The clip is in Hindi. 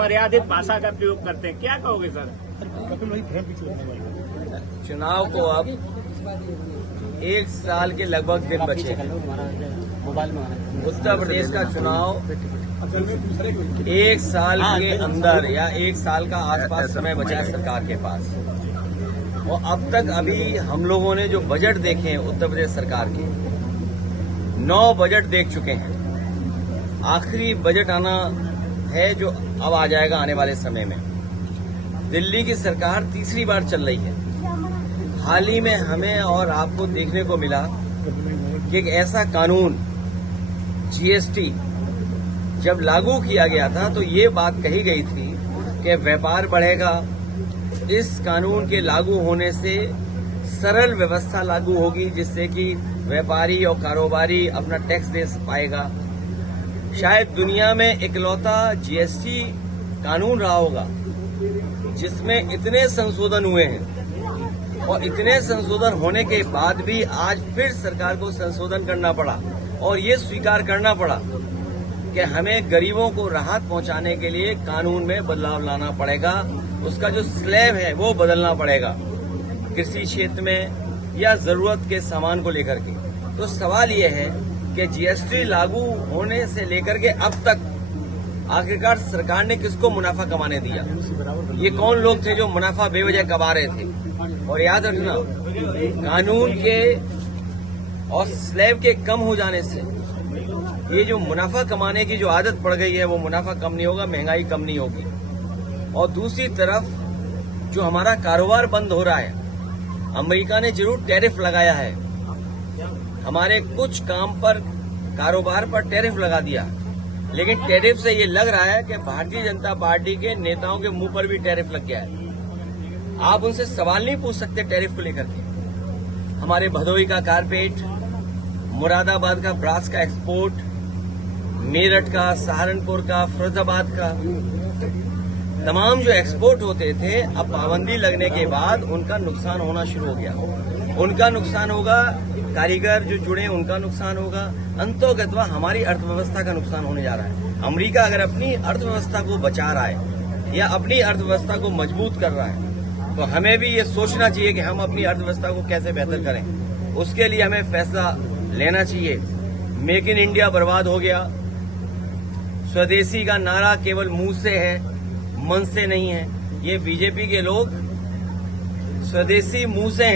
अमर्यादित भाषा का प्रयोग करते हैं, क्या कहोगे सर? चुनाव को अब 1 साल के लगभग दिन बचे हैं। उत्तर प्रदेश का चुनाव 1 साल के अंदर या 1 साल का आसपास समय बचा है सरकार के पास। और अब तक अभी हम लोगों ने जो बजट देखे हैं उत्तर प्रदेश सरकार के, 9 बजट देख चुके हैं। आखिरी बजट आना है जो अब आ जाएगा आने वाले समय में। दिल्ली की सरकार तीसरी बार चल रही है। हाल ही में हमें और आपको देखने को मिला कि एक ऐसा कानून जीएसटी जब लागू किया गया था तो ये बात कही गई थी कि व्यापार बढ़ेगा। इस कानून के लागू होने से सरल व्यवस्था लागू होगी जिससे कि व्यापारी और कारोबारी अपना टैक्स दे पाएगा। शायद दुनिया में इकलौता जीएसटी कानून रहा होगा जिसमें इतने संशोधन हुए हैं और इतने संशोधन होने के बाद भी आज फिर सरकार को संशोधन करना पड़ा और ये स्वीकार करना पड़ा कि हमें गरीबों को राहत पहुंचाने के लिए कानून में बदलाव लाना पड़ेगा। उसका जो स्लैब है वो बदलना पड़ेगा कृषि क्षेत्र में या जरूरत के सामान को लेकर के। तो सवाल ये है कि जीएसटी लागू होने से लेकर के अब तक आखिरकार सरकार ने किसको मुनाफा कमाने दिया? ये कौन लोग थे जो मुनाफा बेवजह कमा रहे थे? और याद रखना, कानून के और स्लैब के कम हो जाने से ये जो मुनाफा कमाने की जो आदत पड़ गई है वो मुनाफा कम नहीं होगा, महंगाई कम नहीं होगी। और दूसरी तरफ जो हमारा कारोबार बंद हो रहा है, अमेरिका ने जरूर टैरिफ लगाया है, हमारे कुछ काम पर कारोबार पर टैरिफ लगा दिया, लेकिन टैरिफ से ये लग रहा है कि भारतीय जनता पार्टी के नेताओं के मुंह पर भी टैरिफ लग गया है। आप उनसे सवाल नहीं पूछ सकते टैरिफ को लेकर के। हमारे भदोही का कारपेट, मुरादाबाद का ब्रास का एक्सपोर्ट, मेरठ का, सहारनपुर का, फिरोजाबाद का, तमाम जो एक्सपोर्ट होते थे अब पाबंदी लगने के बाद उनका नुकसान होना शुरू हो गया। उनका नुकसान होगा, कारीगर जो जुड़े उनका नुकसान होगा, अंतोगत्वा हमारी अर्थव्यवस्था का नुकसान होने जा रहा है। अमेरिका अगर अपनी अर्थव्यवस्था को बचा रहा है या अपनी अर्थव्यवस्था को मजबूत कर रहा है तो हमें भी ये सोचना चाहिए कि हम अपनी अर्थव्यवस्था को कैसे बेहतर करें। उसके लिए हमें फैसला लेना चाहिए। मेक इन इंडिया बर्बाद हो गया। स्वदेशी का नारा केवल मुंह से है, मन से नहीं है। ये बीजेपी के लोग स्वदेशी मुंह से